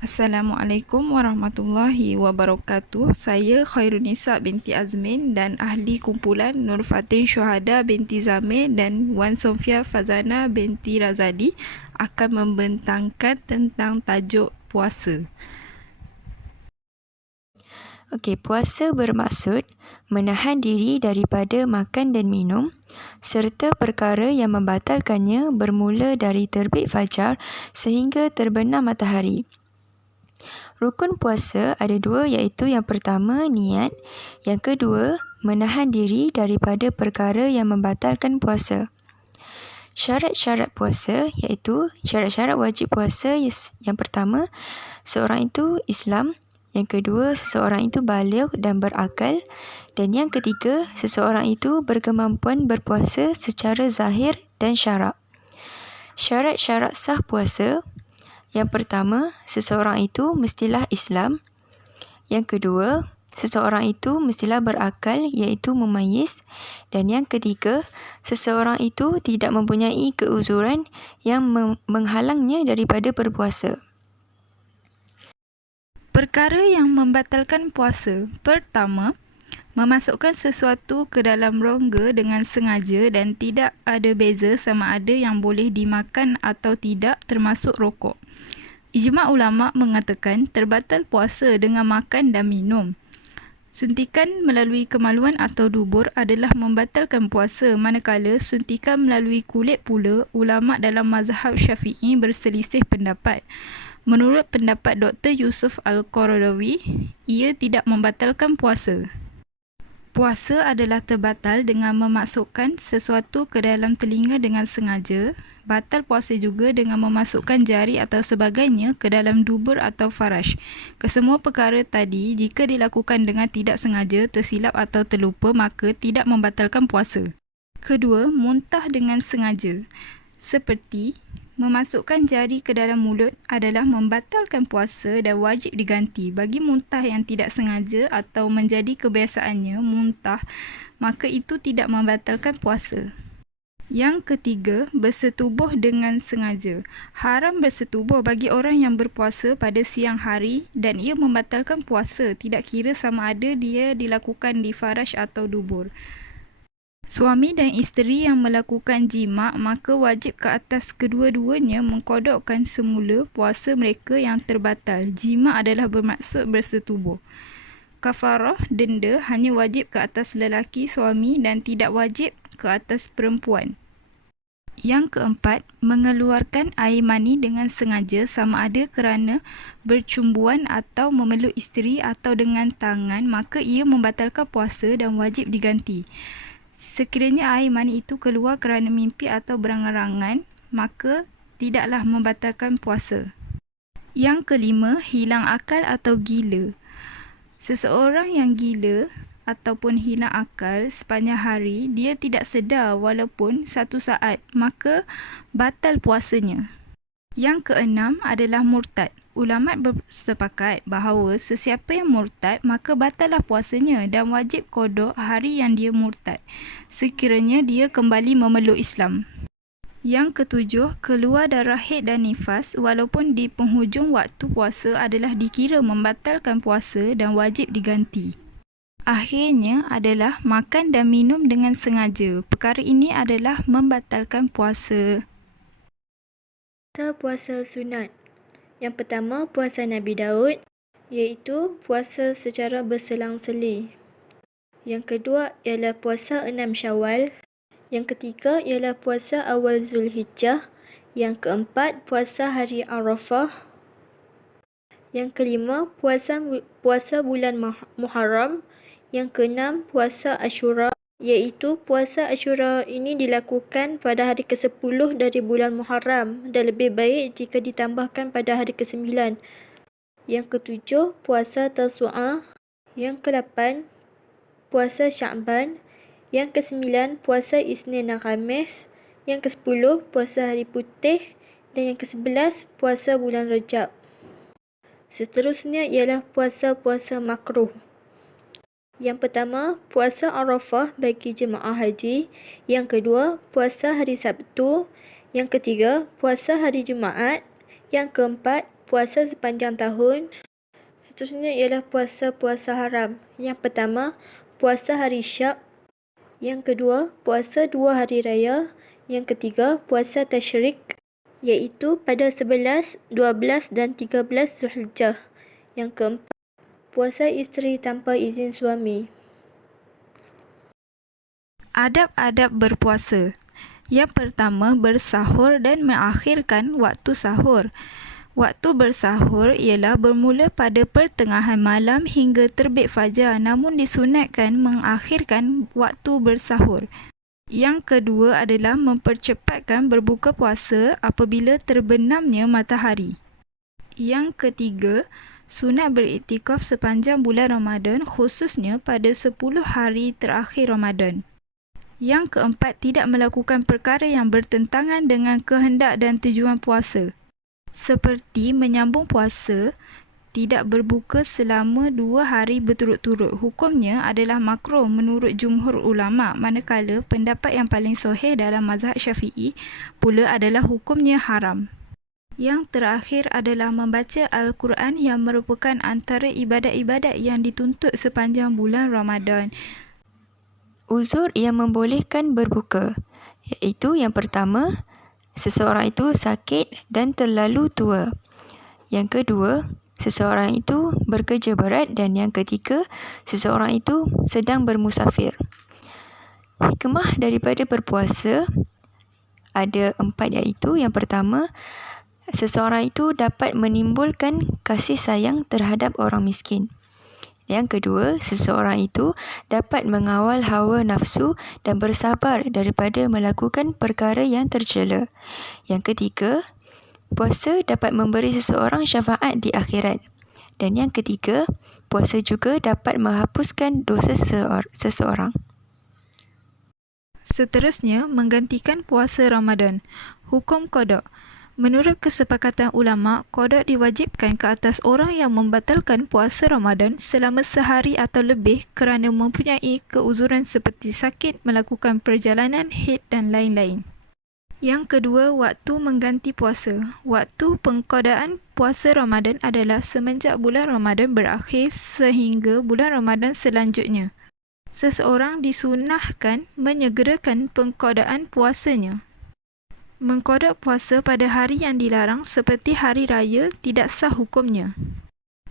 Assalamualaikum warahmatullahi wabarakatuh. Saya Khairunisa binti Azmin dan ahli kumpulan Nur Fatin Syuhada binti Zamir dan Wan Sofia Fazana binti Razadi akan membentangkan tentang tajuk puasa. Puasa bermaksud menahan diri daripada makan dan minum serta perkara yang membatalkannya bermula dari terbit fajar sehingga terbenam matahari. Rukun puasa ada dua, iaitu yang pertama niat, yang kedua menahan diri daripada perkara yang membatalkan puasa. Syarat-syarat puasa iaitu syarat-syarat wajib puasa yang pertama, seorang itu Islam, yang kedua seseorang itu baligh dan berakal, dan yang ketiga seseorang itu berkemampuan berpuasa secara zahir dan syarak. Syarat-syarat sah puasa, yang pertama, seseorang itu mestilah Islam. Yang kedua, seseorang itu mestilah berakal, iaitu memayis. Dan yang ketiga, seseorang itu tidak mempunyai keuzuran yang menghalangnya daripada berpuasa. Perkara yang membatalkan puasa. Pertama, memasukkan sesuatu ke dalam rongga dengan sengaja dan tidak ada beza sama ada yang boleh dimakan atau tidak, termasuk rokok. Ijma' ulama' mengatakan terbatal puasa dengan makan dan minum. Suntikan melalui kemaluan atau dubur adalah membatalkan puasa, manakala suntikan melalui kulit pula, ulama' dalam mazhab Syafi'i berselisih pendapat. Menurut pendapat Dr. Yusuf Al-Qaradawi, ia tidak membatalkan puasa. Puasa adalah terbatal dengan memasukkan sesuatu ke dalam telinga dengan sengaja. Batal puasa juga dengan memasukkan jari atau sebagainya ke dalam dubur atau faraj. Kesemua perkara tadi, jika dilakukan dengan tidak sengaja, tersilap atau terlupa, maka tidak membatalkan puasa. Kedua, muntah dengan sengaja. Seperti memasukkan jari ke dalam mulut adalah membatalkan puasa dan wajib diganti. Bagi muntah yang tidak sengaja atau menjadi kebiasaannya muntah, maka itu tidak membatalkan puasa. Yang ketiga, bersetubuh dengan sengaja. Haram bersetubuh bagi orang yang berpuasa pada siang hari dan ia membatalkan puasa, tidak kira sama ada dia dilakukan di faraj atau dubur. Suami dan isteri yang melakukan jima', maka wajib ke atas kedua-duanya mengkodokkan semula puasa mereka yang terbatal. Jima' adalah bermaksud bersetubuh. Kafarah, denda, hanya wajib ke atas lelaki suami dan tidak wajib ke atas perempuan. Yang keempat, mengeluarkan air mani dengan sengaja sama ada kerana bercumbuan atau memeluk isteri atau dengan tangan, maka ia membatalkan puasa dan wajib diganti. Sekiranya air mani itu keluar kerana mimpi atau berangan-angan, maka tidaklah membatalkan puasa. Yang kelima, hilang akal atau gila. Seseorang yang gila ataupun hilang akal sepanjang hari, dia tidak sedar walaupun satu saat, maka batal puasanya. Yang keenam adalah murtad. Ulama' bersepakat bahawa sesiapa yang murtad, maka batallah puasanya dan wajib qada hari yang dia murtad, sekiranya dia kembali memeluk Islam. Yang ketujuh, keluar darah haid dan nifas walaupun di penghujung waktu puasa adalah dikira membatalkan puasa dan wajib diganti. Akhirnya adalah makan dan minum dengan sengaja. Perkara ini adalah membatalkan puasa. Puasa sunat. Yang pertama, puasa Nabi Daud, iaitu puasa secara berselang-seli. Yang kedua ialah puasa 6 Syawal. Yang ketiga ialah puasa awal Zulhijjah. Yang keempat, puasa hari Arafah. Yang kelima, puasa bulan Muharram. Yang keenam, puasa Ashura, iaitu puasa Ashura ini dilakukan pada hari ke-10 dari bulan Muharram dan lebih baik jika ditambahkan pada hari ke-9. Yang ketujuh, puasa Tasu'ah. Yang ke-8, puasa Sya'ban. Yang ke-9, puasa Isnin dan Khamis. Yang ke-10, puasa Hari Putih. Dan yang ke-11, puasa bulan Rajab. Seterusnya ialah puasa-puasa makruh. Yang pertama, puasa Arafah bagi jemaah haji. Yang kedua, puasa hari Sabtu. Yang ketiga, puasa hari Jumaat. Yang keempat, puasa sepanjang tahun. Seterusnya ialah puasa-puasa haram. Yang pertama, puasa hari Syak. Yang kedua, puasa 2 hari raya. Yang ketiga, puasa tasyrik, iaitu pada 11, 12 dan 13 Zulhijjah. Yang keempat, puasa isteri tanpa izin suami. Adab-adab berpuasa. Yang pertama, bersahur dan mengakhirkan waktu sahur. Waktu bersahur ialah bermula pada pertengahan malam hingga terbit fajar, namun disunatkan mengakhirkan waktu bersahur. Yang kedua adalah mempercepatkan berbuka puasa apabila terbenamnya matahari. Yang ketiga, sunat beriktikaf sepanjang bulan Ramadan, khususnya pada 10 hari terakhir Ramadan. Yang keempat, tidak melakukan perkara yang bertentangan dengan kehendak dan tujuan puasa, seperti menyambung puasa, tidak berbuka selama 2 hari berturut-turut. Hukumnya adalah makruh menurut jumhur ulama', manakala pendapat yang paling sahih dalam mazhab Syafi'i pula adalah hukumnya haram. Yang terakhir adalah membaca Al-Quran yang merupakan antara ibadat-ibadat yang dituntut sepanjang bulan Ramadan. Uzur yang membolehkan berbuka, iaitu yang pertama, seseorang itu sakit dan terlalu tua. Yang kedua, seseorang itu bekerja berat, dan yang ketiga, seseorang itu sedang bermusafir. Hikmah daripada berpuasa ada 4, iaitu yang pertama, seseorang itu dapat menimbulkan kasih sayang terhadap orang miskin. Yang kedua, seseorang itu dapat mengawal hawa nafsu dan bersabar daripada melakukan perkara yang tercela. Yang ketiga, puasa dapat memberi seseorang syafaat di akhirat. Dan yang ketiga, puasa juga dapat menghapuskan dosa seseorang. Seterusnya, menggantikan puasa Ramadan. Hukum qada. Menurut kesepakatan ulama', qada diwajibkan ke atas orang yang membatalkan puasa Ramadan selama sehari atau lebih kerana mempunyai keuzuran seperti sakit, melakukan perjalanan, haid dan lain-lain. Yang kedua, waktu mengganti puasa. Waktu pengqadaan puasa Ramadan adalah semenjak bulan Ramadan berakhir sehingga bulan Ramadan selanjutnya. Seseorang disunahkan menyegerakan pengqadaan puasanya. Mengqada puasa pada hari yang dilarang seperti hari raya tidak sah hukumnya.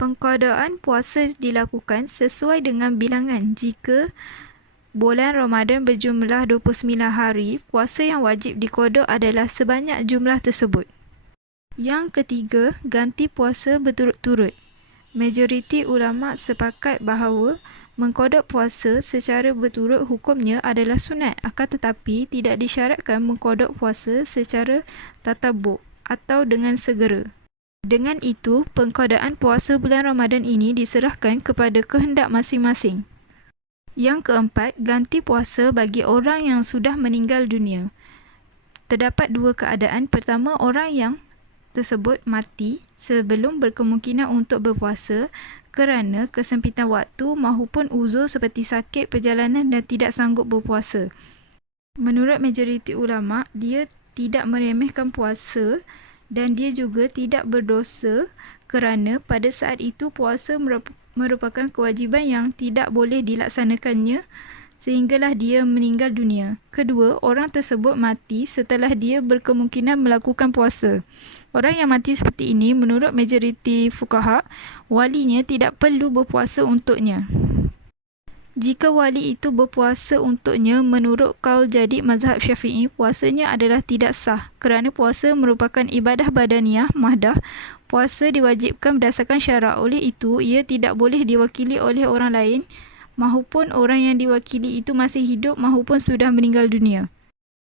Pengqadaan puasa dilakukan sesuai dengan bilangan. Jika bulan Ramadan berjumlah 29 hari, puasa yang wajib diqada adalah sebanyak jumlah tersebut. Yang ketiga, ganti puasa berturut-turut. Majoriti ulama' sepakat bahawa mengqada puasa secara berturut hukumnya adalah sunat, akan tetapi tidak disyaratkan mengqada puasa secara tatabuk atau dengan segera. Dengan itu, pengqadaan puasa bulan Ramadan ini diserahkan kepada kehendak masing-masing. Yang keempat, ganti puasa bagi orang yang sudah meninggal dunia. Terdapat 2 keadaan. Pertama, orang yang tersebut mati sebelum berkemungkinan untuk berpuasa kerana kesempitan waktu mahupun uzur seperti sakit, perjalanan dan tidak sanggup berpuasa. Menurut majoriti ulama', dia tidak meremehkan puasa dan dia juga tidak berdosa kerana pada saat itu puasa merupakan kewajiban yang tidak boleh dilaksanakannya sehinggalah dia meninggal dunia. Kedua, orang tersebut mati setelah dia berkemungkinan melakukan puasa. Orang yang mati seperti ini, menurut majoriti fuqaha', walinya tidak perlu berpuasa untuknya. Jika wali itu berpuasa untuknya, menurut kaul jadid mazhab Syafi'i, puasanya adalah tidak sah kerana puasa merupakan ibadah badaniyah mahdah. Puasa diwajibkan berdasarkan syarak. Oleh itu, ia tidak boleh diwakili oleh orang lain mahupun orang yang diwakili itu masih hidup mahupun sudah meninggal dunia.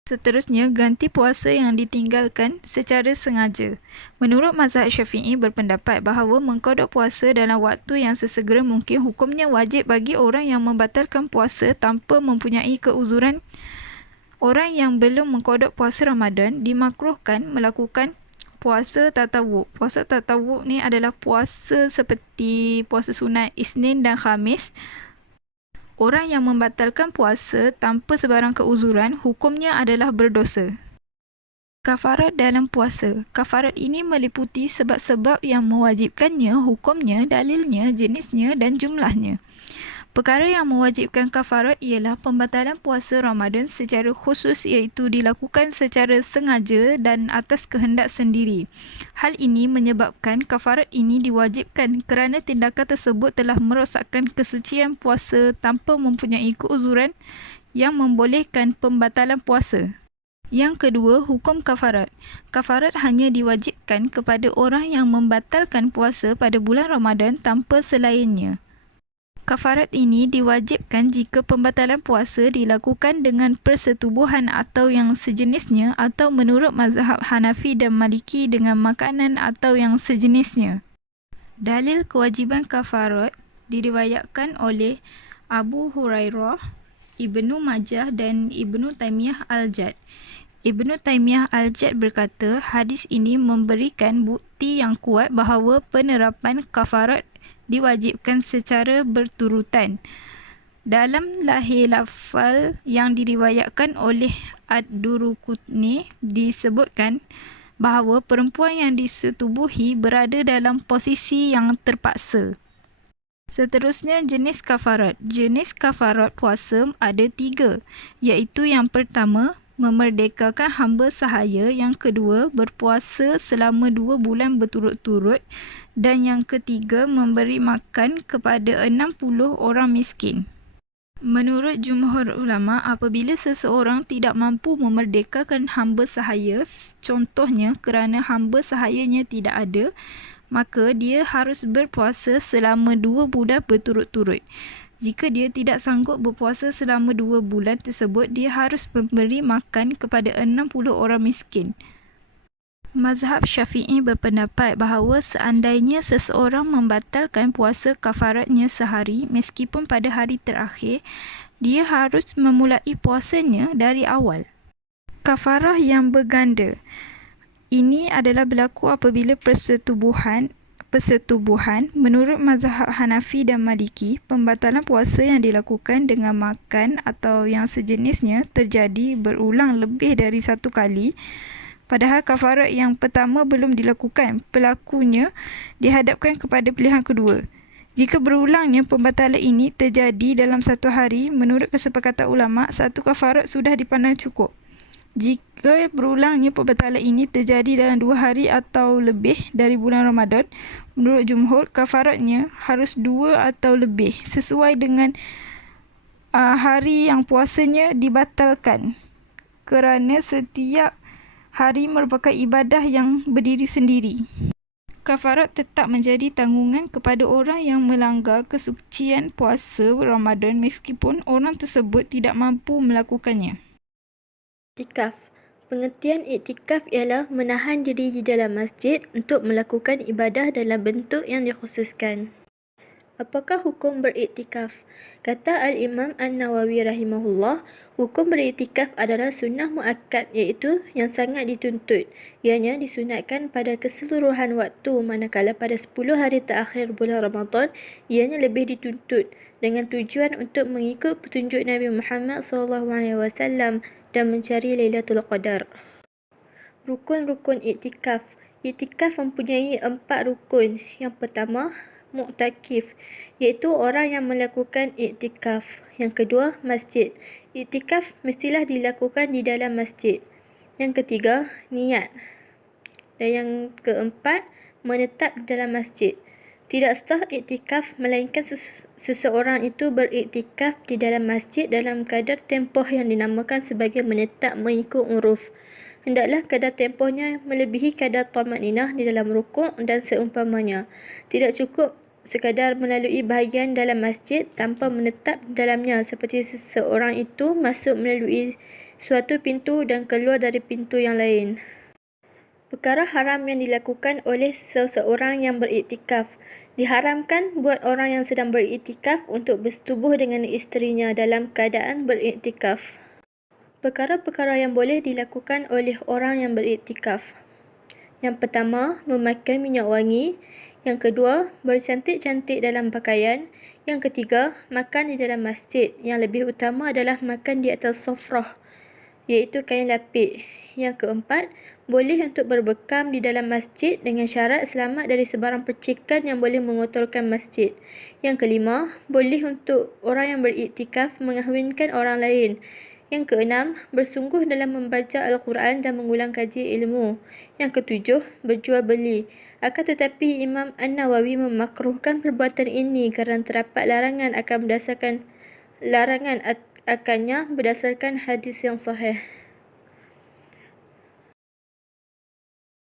Seterusnya, ganti puasa yang ditinggalkan secara sengaja. Menurut mazhab Syafi'i berpendapat bahawa mengqada puasa dalam waktu yang sesegera mungkin hukumnya wajib bagi orang yang membatalkan puasa tanpa mempunyai keuzuran. Orang yang belum mengqada puasa Ramadan dimakruhkan melakukan puasa tatawuk. Puasa tatawuk ni adalah puasa seperti puasa sunat Isnin dan Khamis. Orang yang membatalkan puasa tanpa sebarang keuzuran, hukumnya adalah berdosa. Kafarat dalam puasa. Kafarat ini meliputi sebab-sebab yang mewajibkannya, hukumnya, dalilnya, jenisnya dan jumlahnya. Perkara yang mewajibkan kafarat ialah pembatalan puasa Ramadan secara khusus iaitu dilakukan secara sengaja dan atas kehendak sendiri. Hal ini menyebabkan kafarat ini diwajibkan kerana tindakan tersebut telah merosakkan kesucian puasa tanpa mempunyai keuzuran yang membolehkan pembatalan puasa. Yang kedua, hukum kafarat. Kafarat hanya diwajibkan kepada orang yang membatalkan puasa pada bulan Ramadan tanpa selainnya. Kafarat ini diwajibkan jika pembatalan puasa dilakukan dengan persetubuhan atau yang sejenisnya atau menurut mazhab Hanafi dan Maliki dengan makanan atau yang sejenisnya. Dalil kewajiban kafarat diriwayatkan oleh Abu Hurairah, Ibnu Majah dan Ibnu Taimiyah Al-Jad. Ibnu Taimiyah Al-Jad berkata, hadis ini memberikan bukti yang kuat bahawa penerapan kafarat diwajibkan secara berturutan. Dalam lahir lafal yang diriwayatkan oleh Ad-Duruqutni disebutkan bahawa perempuan yang disetubuhi berada dalam posisi yang terpaksa. Seterusnya, jenis kafarat. Jenis kafarat puasa ada 3, iaitu yang pertama, memerdekakan hamba sahaya, yang kedua, berpuasa selama 2 bulan berturut-turut, dan yang ketiga, memberi makan kepada 60 orang miskin. Menurut jumhur ulama, apabila seseorang tidak mampu memerdekakan hamba sahaya, contohnya kerana hamba sahayanya tidak ada, maka dia harus berpuasa selama 2 bulan berturut-turut. Jika dia tidak sanggup berpuasa selama 2 bulan tersebut, dia harus memberi makan kepada 60 orang miskin. Mazhab Syafi'i berpendapat bahawa seandainya seseorang membatalkan puasa kafaratnya sehari meskipun pada hari terakhir, dia harus memulai puasanya dari awal. Kafarah yang berganda. Ini adalah berlaku apabila persetubuhan. Menurut mazhab Hanafi dan Maliki, pembatalan puasa yang dilakukan dengan makan atau yang sejenisnya terjadi berulang lebih dari 1 kali, padahal kafarat yang pertama belum dilakukan. Pelakunya dihadapkan kepada pilihan kedua. Jika berulangnya pembatalan ini terjadi dalam 1 hari, menurut kesepakatan ulama, 1 kafarat sudah dipandang cukup. Jika berulangnya pembatalan ini terjadi dalam 2 hari atau lebih dari bulan Ramadan, menurut jumhur, kafaratnya harus 2 atau lebih, sesuai dengan hari yang puasanya dibatalkan, kerana setiap hari merupakan ibadah yang berdiri sendiri. Kafarat tetap menjadi tanggungan kepada orang yang melanggar kesucian puasa Ramadan meskipun orang tersebut tidak mampu melakukannya. Iktikaf. Pengertian iktikaf ialah menahan diri di dalam masjid untuk melakukan ibadah dalam bentuk yang dikhususkan. Apakah hukum beriktikaf? Kata Al-Imam An-Nawawi rahimahullah, hukum beriktikaf adalah sunnah muakkad, iaitu yang sangat dituntut. Ianya disunatkan pada keseluruhan waktu, manakala pada 10 hari terakhir bulan Ramadan, ianya lebih dituntut dengan tujuan untuk mengikut petunjuk Nabi Muhammad SAW dan mencari Lailatul Qadar. Rukun-rukun iktikaf. Iktikaf mempunyai 4 rukun. Yang pertama, mu'takif, iaitu orang yang melakukan iktikaf. Yang kedua, masjid. Iktikaf mestilah dilakukan di dalam masjid. Yang ketiga, niat. Dan yang keempat, menetap di dalam masjid. Tidak sah iktikaf melainkan seseorang itu beriktikaf di dalam masjid dalam kadar tempoh yang dinamakan sebagai menetap mengikut uruf. Hendaklah kadar tempohnya melebihi kadar tamakninah di dalam rukuk dan seumpamanya. Tidak cukup sekadar melalui bahagian dalam masjid tanpa menetap di dalamnya, seperti seseorang itu masuk melalui suatu pintu dan keluar dari pintu yang lain. Perkara haram yang dilakukan oleh seseorang yang beriktikaf. Diharamkan buat orang yang sedang beriktikaf untuk bersetubuh dengan isterinya dalam keadaan beriktikaf. Perkara-perkara yang boleh dilakukan oleh orang yang beriktikaf. Yang pertama, memakai minyak wangi. Yang kedua, bercantik-cantik dalam pakaian. Yang ketiga, makan di dalam masjid. Yang lebih utama adalah makan di atas sofrah, iaitu kain lapik. Yang keempat, Boleh untuk berbekam di dalam masjid dengan syarat selamat dari sebarang percikan yang boleh mengotorkan masjid. Yang kelima, boleh untuk orang yang beriktikaf mengahwinkan orang lain. Yang keenam, bersungguh dalam membaca Al-Quran dan mengulang kaji ilmu. Yang ketujuh, berjual beli. Akan tetapi Imam An-Nawawi memakruhkan perbuatan ini kerana terdapat larangan akannya berdasarkan hadis yang sahih.